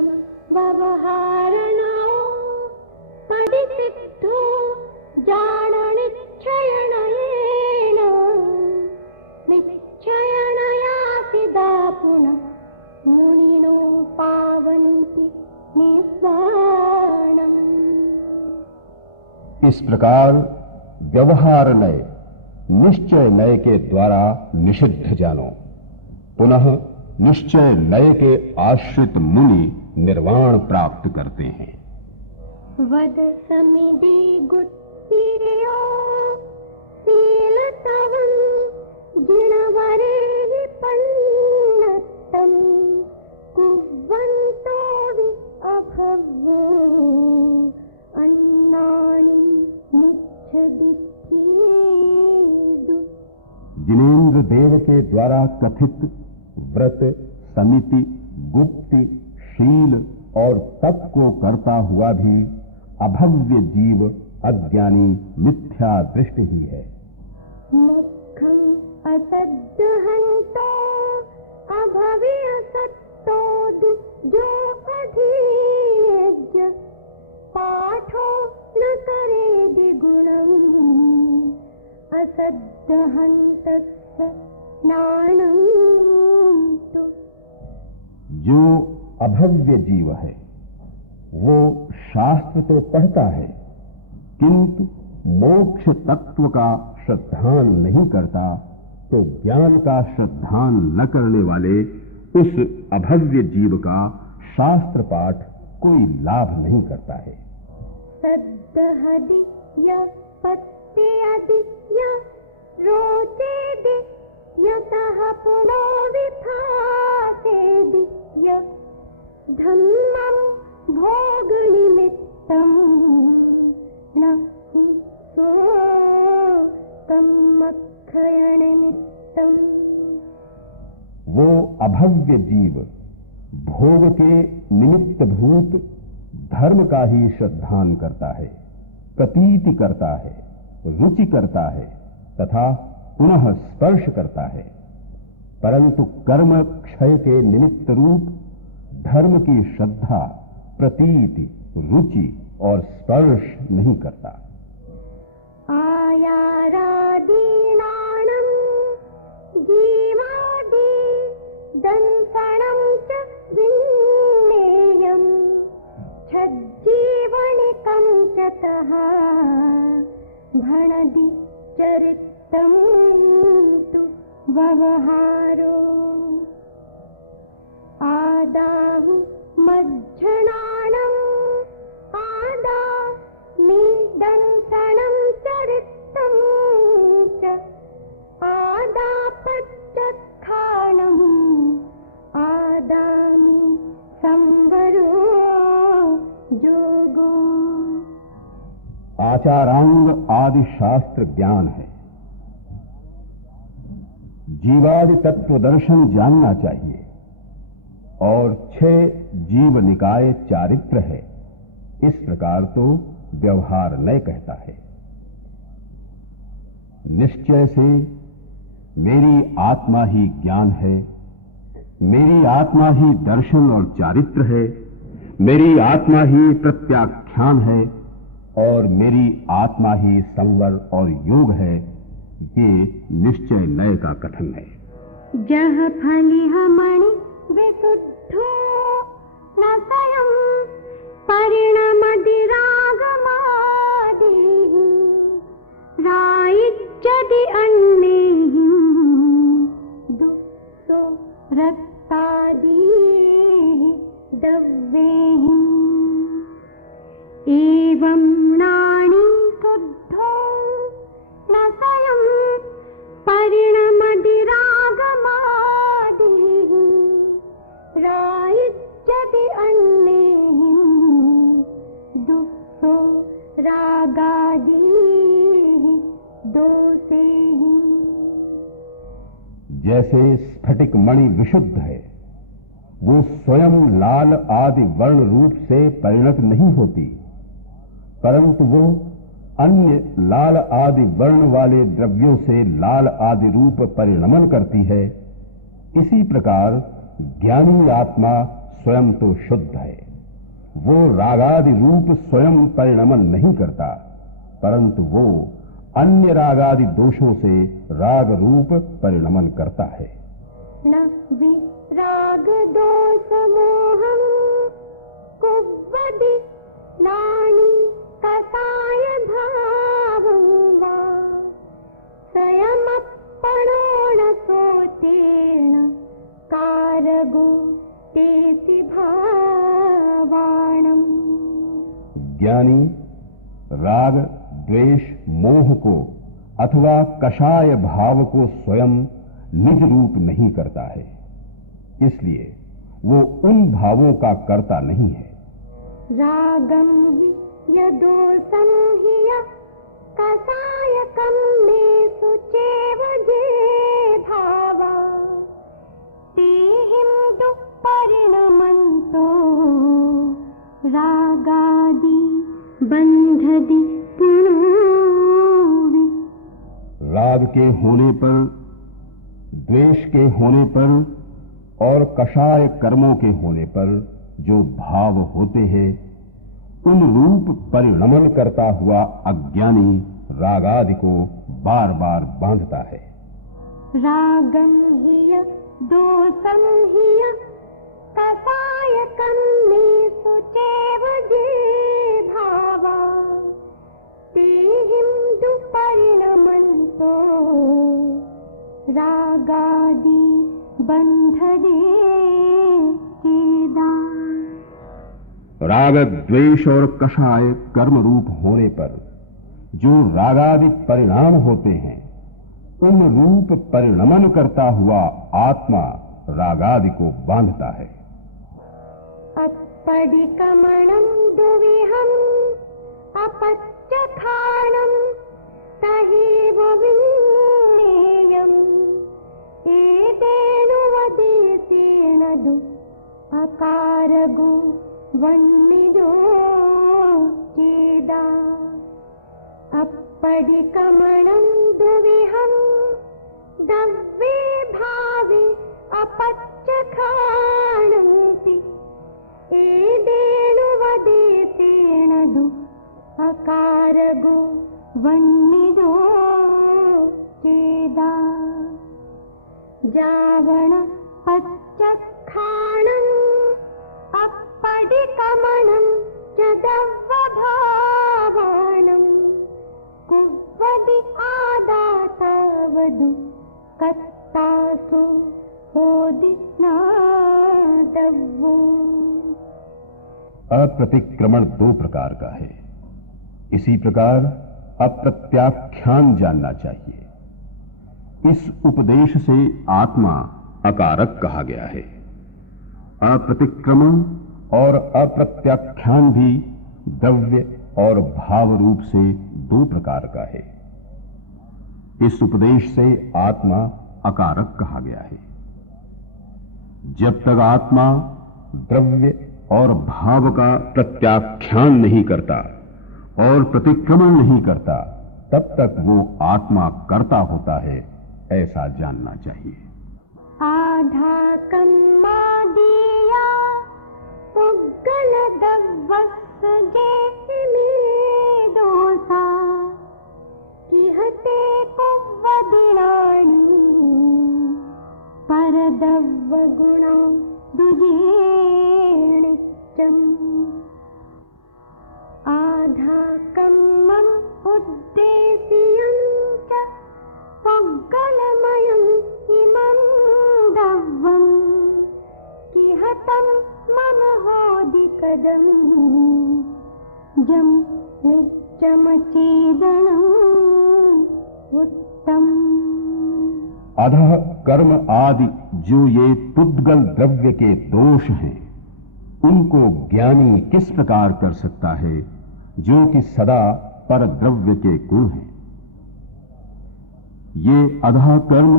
तम व्यवहारणो परिसिद्धो जाननिच्छयनयेन विच्छयनयाति दापुन मुनिनो पावन्ति निर्वाणम्। इस प्रकार व्यवहार नय निश्चय नय के द्वारा निषिद्ध जानो, पुनः निश्चय लय के आश्रित मुनि निर्वाण प्राप्त करते हैं। वद समिधि गुत्तिर्यो शीलतवं जिणवरे विपन्नतं कुर्वन्तो वि अभवो अन्नानि निच्छदित्येदु। जिनेन्द्र देव के द्वारा कथित व्रत, समिति, गुप्ति, शील और तप को करता हुआ भी अभव्य जीव अज्ञानी मिथ्या दृष्टि ही है। मुखम असद्दहंतो अभवि असत्तो जो अधीज्य पाठो न करे द्विगुणम् असद्दहन्तस्य ज्ञानम्। जो अभव्य जीव है वो शास्त्र तो पढ़ता है किंतु मोक्ष तत्व का श्रद्धान नहीं करता, तो ज्ञान का श्रद्धान न करने वाले उस अभव्य जीव का शास्त्र पाठ कोई लाभ नहीं करता है। सद्दहदि य पत्यदि य रोचेदि यतः पुनो विभासेदि य धम्मं भोगनिमित्तं न तमक्षयनिमित्तम्। वो अभव्य जीव भोग के निमित्त भूत धर्म का ही श्रद्धान करता है, प्रतीति करता है, रुचि करता है तथा पुनः स्पर्श करता है, परंतु कर्म क्षय के निमित्त रूप धर्म की श्रद्धा, प्रतीति, रुचि और स्पर्श नहीं करता। आयारादीनानं जीवादि दंसनं च विन्नेयं छज्जीवनिकं च तः भणदि चरितं तु व्यवहारो आदाहु मज्झनानम् आदानिदंसनं चरितं च आदापच्चत्खानम् आदामि संवरो जोगो। आचारांग आदि शास्त्र ज्ञान है, जीवादि तत्व दर्शन जानना चाहिए और 6 जीव निकाय चारित्र है, इस प्रकार तो व्यवहार नय कहता है। निश्चय से मेरी आत्मा ही ज्ञान है, मेरी आत्मा ही दर्शन और चारित्र है, मेरी आत्मा ही प्रत्याख्यान है और मेरी आत्मा ही संवर और योग है, ये निश्चय नय का कथन है। जह फलिह मणि विशुद्धो न स्वयं परिणमदिरागमादिः रायिज्यदि अन्यैः दुःखो रक्तादिः दव्यैः एवं नाणी शुद्धो न स्वयं परिणमदिरागमादिः रायिज्यदि अन्यैः दुःखो रागादिः दोषैः। जैसे स्फटिक मणि विशुद्ध है, वो स्वयं लाल आदि वर्ण रूप से परिणत नहीं होती, परंतु वो अन्य लाल आदि वर्ण वाले द्रव्यों से लाल आदि रूप परिणमन करती है। इसी प्रकार ज्ञानी आत्मा स्वयं तो शुद्ध है। वो रागादि रूप स्वयं परिणमन नहीं करता, परंतु वो अन्य रागादि दोषों से राग रूप परिणमन करता है। न विराग दोष मोहं कुव्वदि नानि कसाय भावं वा स्वयमप्पणो न सोतेन कारगो तेसि भावाणम्। ज्ञानी राग द्वेष मोह को अथवा कषाय भाव को स्वयं निज रूप नहीं करता है, इसलिए वो उन भावों का कर्ता नहीं है। रागं हि यदोषं हि यः कसायकं मे सुचेव जे भावा तेहिं दुःपरिणमन्तो रागादि बन्धदि पुनोवि। राग के होने पर, द्वेष के होने पर और कषाय कर्मों के होने पर जो भाव होते हैं, उन रूप परिणमन करता हुआ अज्ञानी रागादि को बार बार बांधता है। रागं हि दोषं हि कसायकं मे सुचेव जे भावा तेहिं दुःपरिणमन्तो रागादि बन्धदे चेदा। राग द्वेष और कषाय कर्म रूप होने पर जो रागादि परिणाम होते हैं, उन रूप परिणमन करता हुआ आत्मा रागादि को बांधता है। अपडिकमणं दुविहम् अपच्चखाणं तहेव विन्नेयम् एतेनुवदेशेन दु अकारगो वह्निजो चेदा। अपडिकमणं दुविहम् दव्ये भावे अपच्चखाणंति एतेनुवदेशेन दु अकारगो वह्निजो चेदा। जावण पच्चखाणं अपडिकमणं च दव्यभावानं कुव्वदि आदातावदु कत्तासु होदि नादव्वो। अप्रतिक्रमण दो प्रकार का है। इसी प्रकार अप्रत्याख्यान जानना चाहिए। इस उपदेश से आत्मा अकारक कहा गया है। अप्रतिक्रमण और अप्रत्याख्यान भी द्रव्य और भाव रूप से दो प्रकार का है। इस उपदेश से आत्मा अकारक कहा गया है। जब तक आत्मा द्रव्य और भाव का प्रत्याख्यान नहीं करता और प्रतिक्रमण नहीं करता, तब तक वो आत्मा कर्ता होता है, ऐसा जानना चाहिए। आधा कम्मादिया पुग्गल दव्वस् जैसे में दोसा किहते कुव्वदिनानि परदव्व गुणा दुजेणिच्चम्। आधा कम्मम् उद्देश्यं च पुग्गलमयम् इमं दव्वम् किहतं मम होदिकदम् जं नित्यमचेदनम् उत्तम। अधः कर्म आदि जो ये पुद्गल द्रव्य के दोष हैं, उनको ज्ञानी किस प्रकार कर सकता है जो कि सदा पर द्रव्य के गुण हैं। ये अधः कर्म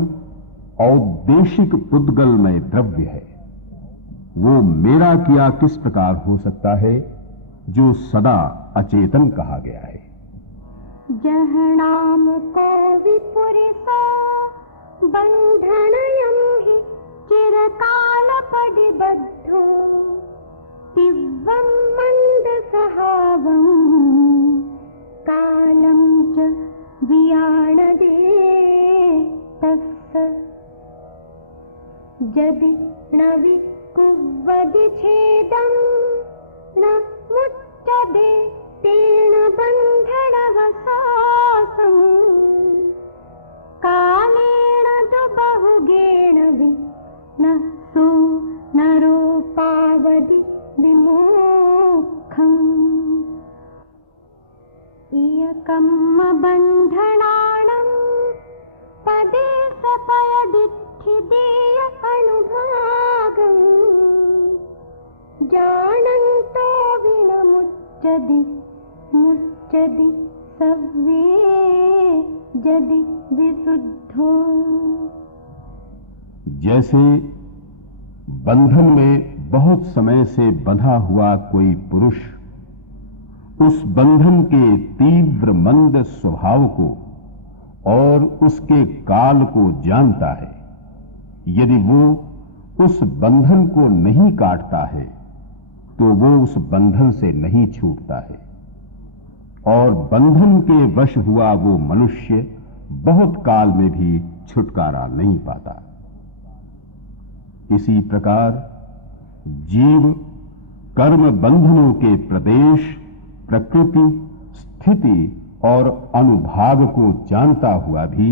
औद्देशिक पुद्गलमय द्रव्य है। वो मेरा किया किस प्रकार हो सकता है जो सदा अचेतन कहा गया है। जहनाम को विपुरिसा बंधनयं हि चिरकाल पडिबद्धो तिव्वं मन्दसहावं कालं च वियाणदे तस्य यदि न विकुर्वदि छेदं न मुच्यते तेन बन्धनवशासं कालेन तु बहुगेण न सो नरोपावदि विमोक्षम् इयकं बन्धनानां पदे सपयदित्थिदेय अनुभागम् जानन्तो विनमुच्यति मुच्यति सव्ये यदि विशुद्धो। जैसे बंधन में बहुत समय से बंधा हुआ कोई पुरुष उस बंधन के तीव्र मंद स्वभाव को और उसके काल को जानता है, यदि वो उस बंधन को नहीं काटता है तो वो उस बंधन से नहीं छूटता है, और बंधन के वश हुआ वो मनुष्य बहुत काल में भी छुटकारा नहीं पाता। इसी प्रकार जीव कर्म बंधनों के प्रदेश, प्रकृति, स्थिति और अनुभाग को जानता हुआ भी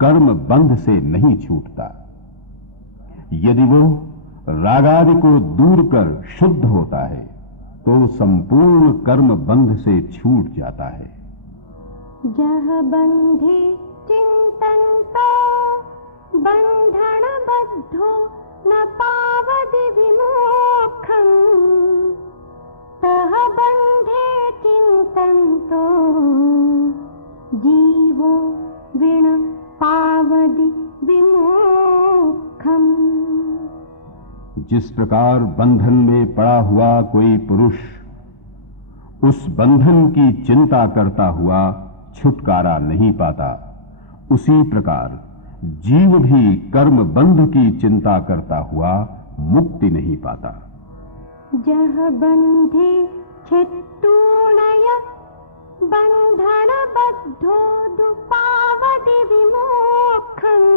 कर्म बंध से नहीं छूटता। यदि वो रागादि को दूर कर शुद्ध होता है तो संपूर्ण कर्म बंध से छूट जाता है। जह बंधे चिंतन्तो बंधन बद्धो न पावति विमोक्षम् तह बंधे चिंतन्तो जीवो विण पावति विमोक्षम्। जिस प्रकार बंधन में पड़ा हुआ कोई पुरुष उस बंधन की चिंता करता हुआ छुटकारा नहीं पाता, उसी प्रकार जीव भी कर्म बंध की चिंता करता हुआ मुक्ति नहीं पाता। जह बंधे छित्तूणय बंधन बद्धो दुपावति विमोक्षम्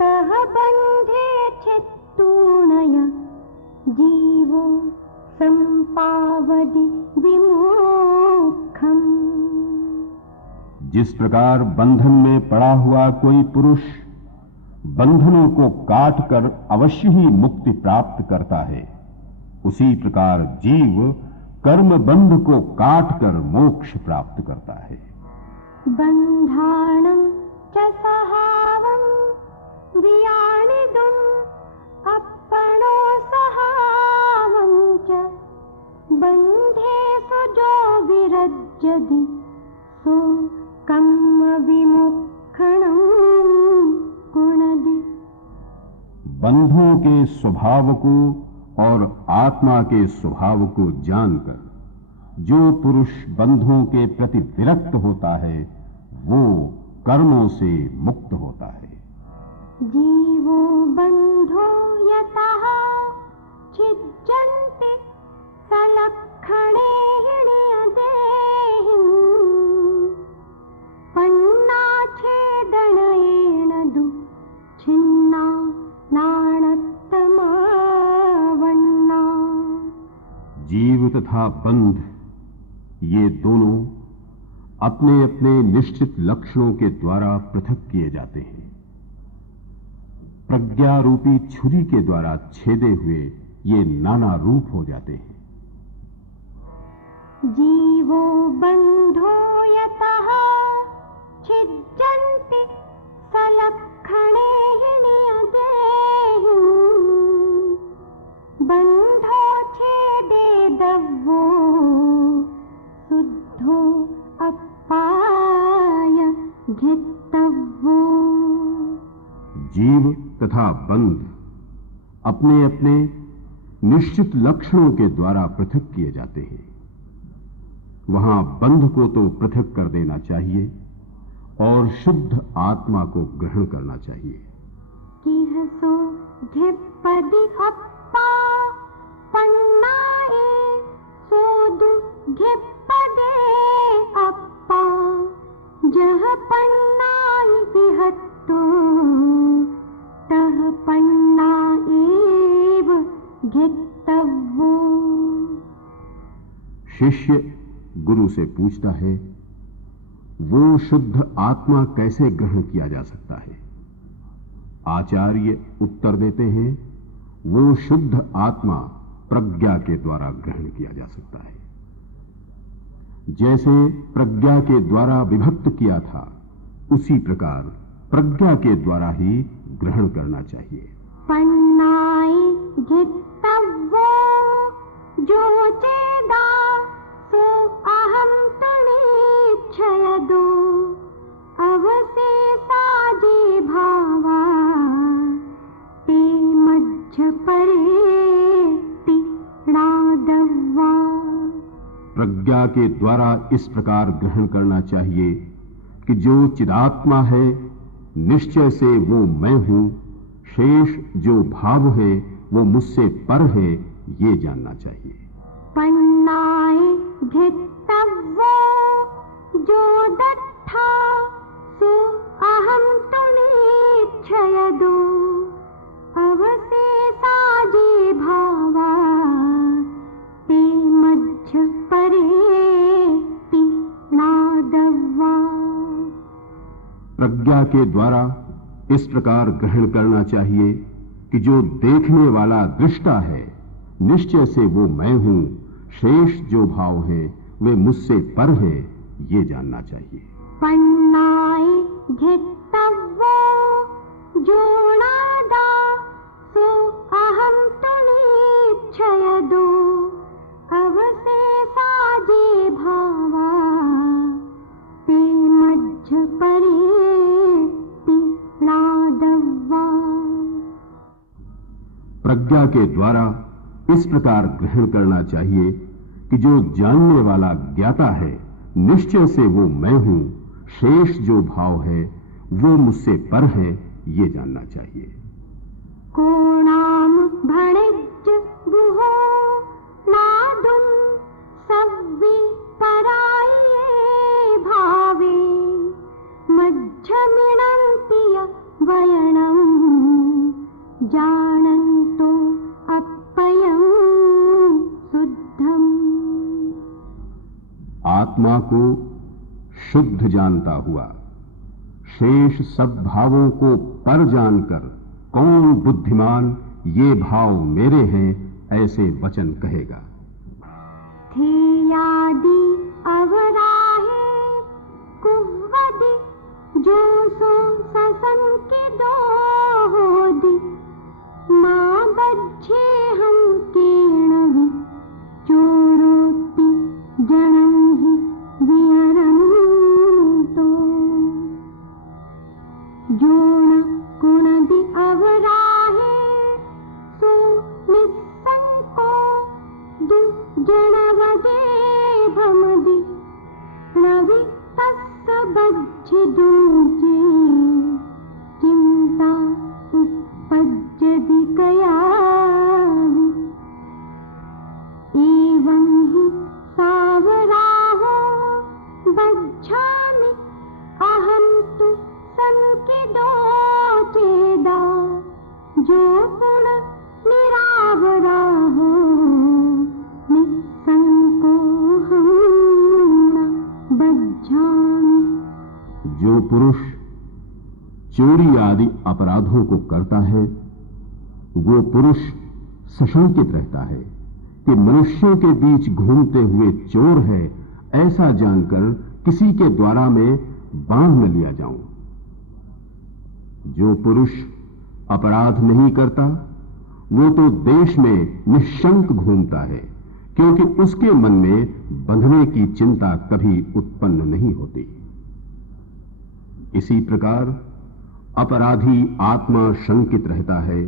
तह बंधे छित्तूणय जीवो संपावति विमोक्षम्। जिस प्रकार बंधन में पड़ा हुआ कोई पुरुष बंधनों को काट कर अवश्य ही मुक्ति प्राप्त करता है, उसी प्रकार जीव कर्म बंध को काट कर मोक्ष प्राप्त करता है। बंधानं च सहावं वियानिदुम् अपनो सहावं च बन्धेषु जो विरज्यति सो कम्म विमुक्षणं गुणदि। बंधों के स्वभाव को और आत्मा के स्वभाव को जानकर जो पुरुष बंधों के प्रति विरक्त होता है वो कर्मों से मुक्त होता है। जीवो बंधो यतः छिद्यन्ते सलक्षणे देहिं पन्नाच्छेदनेन दुच्छिन्ना नाणत्तमावन्ना। जीव तथा बंध ये दोनों अपने अपने निश्चित लक्षणों के द्वारा पृथक किए जाते हैं। प्रज्ञा रूपी छुरी के द्वारा छेदे हुए ये नाना रूप हो जाते हैं। जीवो बंधो यतः छिद्यन्ते सलक्षणे देहिं बंधो छेदे दव्वो शुद्धो अपाय घित्तव्वो। जीव तथा बंध अपने अपने निश्चित लक्षणों के द्वारा पृथक किए जाते हैं। वहां बंध को तो पृथक कर देना चाहिए और शुद्ध आत्मा को ग्रहण करना चाहिए। किहसो धिप्पदि अप्पा घिप्पदे अप्पा जह पन्नाई विहत्तो तह पन्ना एव घित्तव्वो। शिष्य गुरु से पूछता है, वो शुद्ध आत्मा कैसे ग्रहण किया जा सकता है? आचार्य उत्तर देते हैं, वो शुद्ध आत्मा प्रज्ञा के द्वारा ग्रहण किया जा सकता है। जैसे प्रज्ञा के द्वारा विभक्त किया था, उसी प्रकार प्रज्ञा के द्वारा ही ग्रहण करना चाहिए। पन्नाई घित्तव्वो जो चेदा सो अहम तनिच्छयदो अवशेषा जे भावा ते मध्य परेति नादव्वा। प्रज्ञा के द्वारा इस प्रकार ग्रहण करना चाहिए कि जो चिदात्मा है, निश्चय से वो मैं हूं, शेष जो भाव है वो मुझसे पर है, ये जानना चाहिए। पन्नाई घित्तव्वो जो दट्ठा सो अहम तनिच्छयदो अवशेषा जे भावा ते मध्य परेति नादव्वा। प्रज्ञा के द्वारा इस प्रकार ग्रहण करना चाहिए कि जो देखने वाला दृष्टा है, निश्चय से वो मैं हूं, शेष जो भाव है वे मुझसे पर है, ये जानना चाहिए। पन्नाई घित्तव्वो जो नादा सो अहम तनिच्छयदो अवशेषा जे भावा ते मध्य परेति नादव्वा। प्रज्ञा के द्वारा इस प्रकार ग्रहण करना चाहिए कि जो जानने वाला ज्ञाता है, निश्चय से वो मैं हूं, शेष जो भाव है वो मुझसे पर है, ये जानना चाहिए। कोणाम भणिज्य बुहो नादुम सव्वि पराये भावे मध्यमिणन्तिय वयनम जानन्तो अपयं शुद्धम। आत्मा को शुद्ध जानता हुआ शेष सब भावों को पर जानकर कौन बुद्धिमान ये भाव मेरे हैं ऐसे वचन कहेगा। थेयादि अवराहे कुव्वदि जो सो ससंकितो होदि मां बज्झे हम केणवि चोरोति जनम हि विहरन्तो। जोन कुणदि अवराहे सो निस्संको दुर्जनवदे भमदि नवि तस्य बज्झि दूजे चिंता उपपज्यति कयावि। एवं हि सावराहो बज्झामि अहं तु संकितो चेदा जो गुण निरावराहो निस्संको हम न बज्झामि। जो पुरुष चोरी आदि अपराधों को करता है, वो पुरुष सशंकित रहता है कि मनुष्यों के बीच घूमते हुए चोर है, ऐसा जानकर किसी के द्वारा मैं बांध न लिया जाऊं। जो पुरुष अपराध नहीं करता, वो तो देश में निशंक घूमता है, क्योंकि उसके मन में बंधने की चिंता कभी उत्पन्न नहीं होती। इसी प्रकार अपराधी आत्मा शंकित रहता है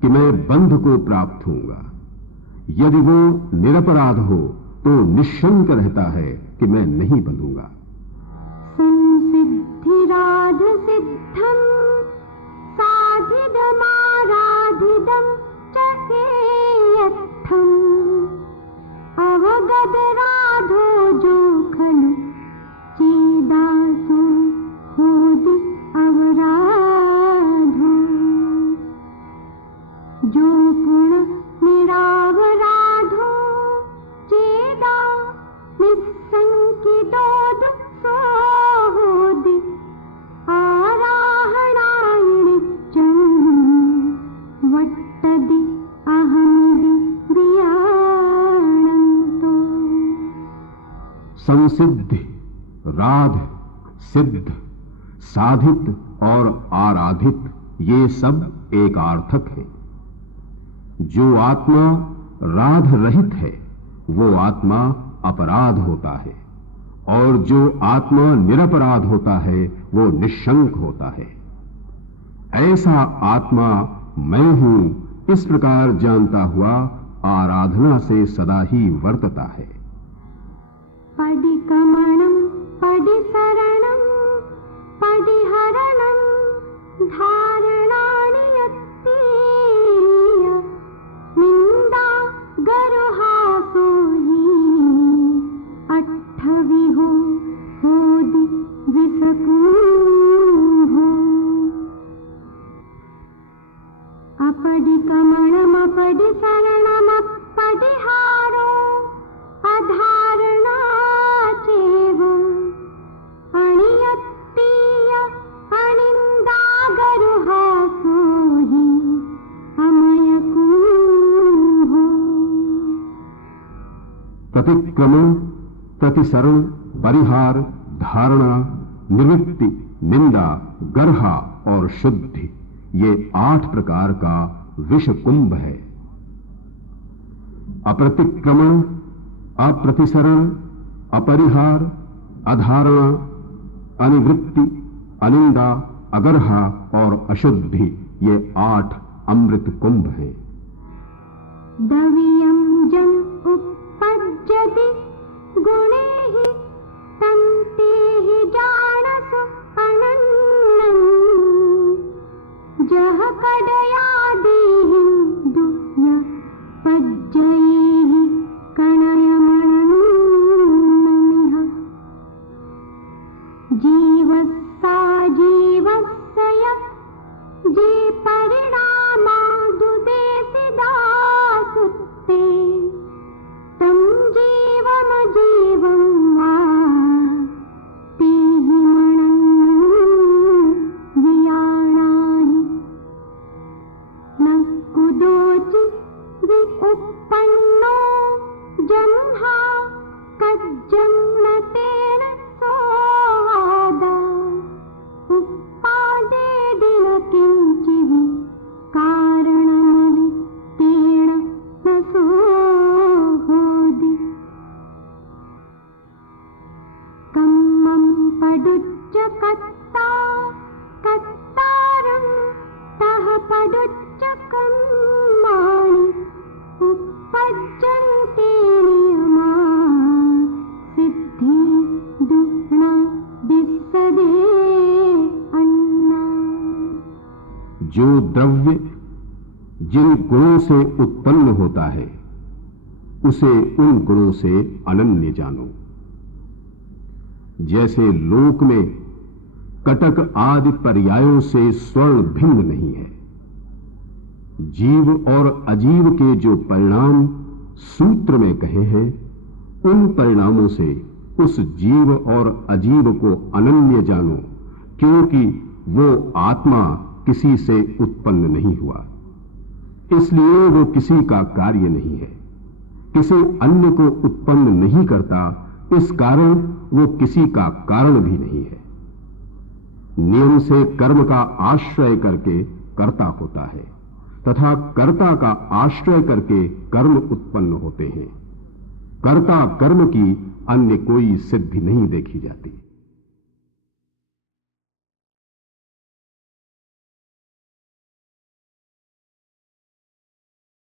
कि मैं बंध को प्राप्त होऊंगा। यदि वो निरपराध हो तो निशंक रहता है कि मैं नहीं बंधूंगा। संसिद्धिराध सिद्धम साधिदमाराधिदम च हेयत्थम अवगदराधो संसिद्ध, राध, सिद्ध, साधित और आराधित ये सब एक आर्थक है। जो आत्मा राध रहित है वो आत्मा अपराध होता है, और जो आत्मा निरपराध होता है वो निश्शंक होता है। ऐसा आत्मा मैं हूं, इस प्रकार जानता हुआ आराधना से सदा ही वर्तता है। पडिकमणं पडिशरणं पडिहरणं धारणानि यत्तीय निन्दा गरुहासो हि अट्ठविहो होदि विसकुंभो। अपडिकमणमपडिशरणमपडिहारो अधारणा चैव अणियत्तीय अनिन्दा गरुहासो हि अमयकुंभो। प्रतिक्रमण, प्रतिसरण, परिहार, धारणा, निवृत्ति, निंदा, गर्हा और शुद्धि ये 8 प्रकार का विष कुंभ है। अप्रतिक्रमण, अप्रतिसरण, अपरिहार, अधारणा, अनिवृत्ति, अनिंदा, अगर्हा और अशुद्धि ये 8 अमृत कुंभ हैं। दवियं जं उपपद्यते गुणैः तन्तेः जानस अनन्नम् जह कडयादिहिं दुह्य पज्जैः कणयमनन्नमिह। जीवस्सा जीवस्य जे परिणामा दुदेसिदासुत्ते तं जीवमजीवं वा तेहि मणं वियाणाहि। न कुदोचि वि उत्पन्नो जह्मा कज्जं न तेन सोऽदा उपादेदिन किञ्चिवि कारणमवि तेन न सोऽहोदि। कम्मं पडुच्च कत्ता कत्तारं तः पडुच्च कम्माणि उपपज्जन्ते नियमा सिद्धि दुह्ना दिस्सदे अन्ना। जो द्रव्य जिन गुणों से उत्पन्न होता है उसे उन गुणों से अनन्य जानो। जैसे लोक में कटक आदि पर्यायों से स्वर्ण भिन्न नहीं है, जीव और अजीव के जो परिणाम सूत्र में कहे हैं उन परिणामों से उस जीव और अजीव को अनन्य जानो, क्योंकि वो आत्मा किसी से उत्पन्न नहीं हुआ, इसलिए वो किसी का कार्य नहीं है, किसी अन्य को उत्पन्न नहीं करता, इस कारण वो किसी का कारण भी नहीं है। नियम से कर्म का आश्रय करके कर्ता होता है तथा कर्ता का आश्रय करके कर्म उत्पन्न होते हैं। कर्ता कर्म की अन्य कोई सिद्धि नहीं देखी जाती।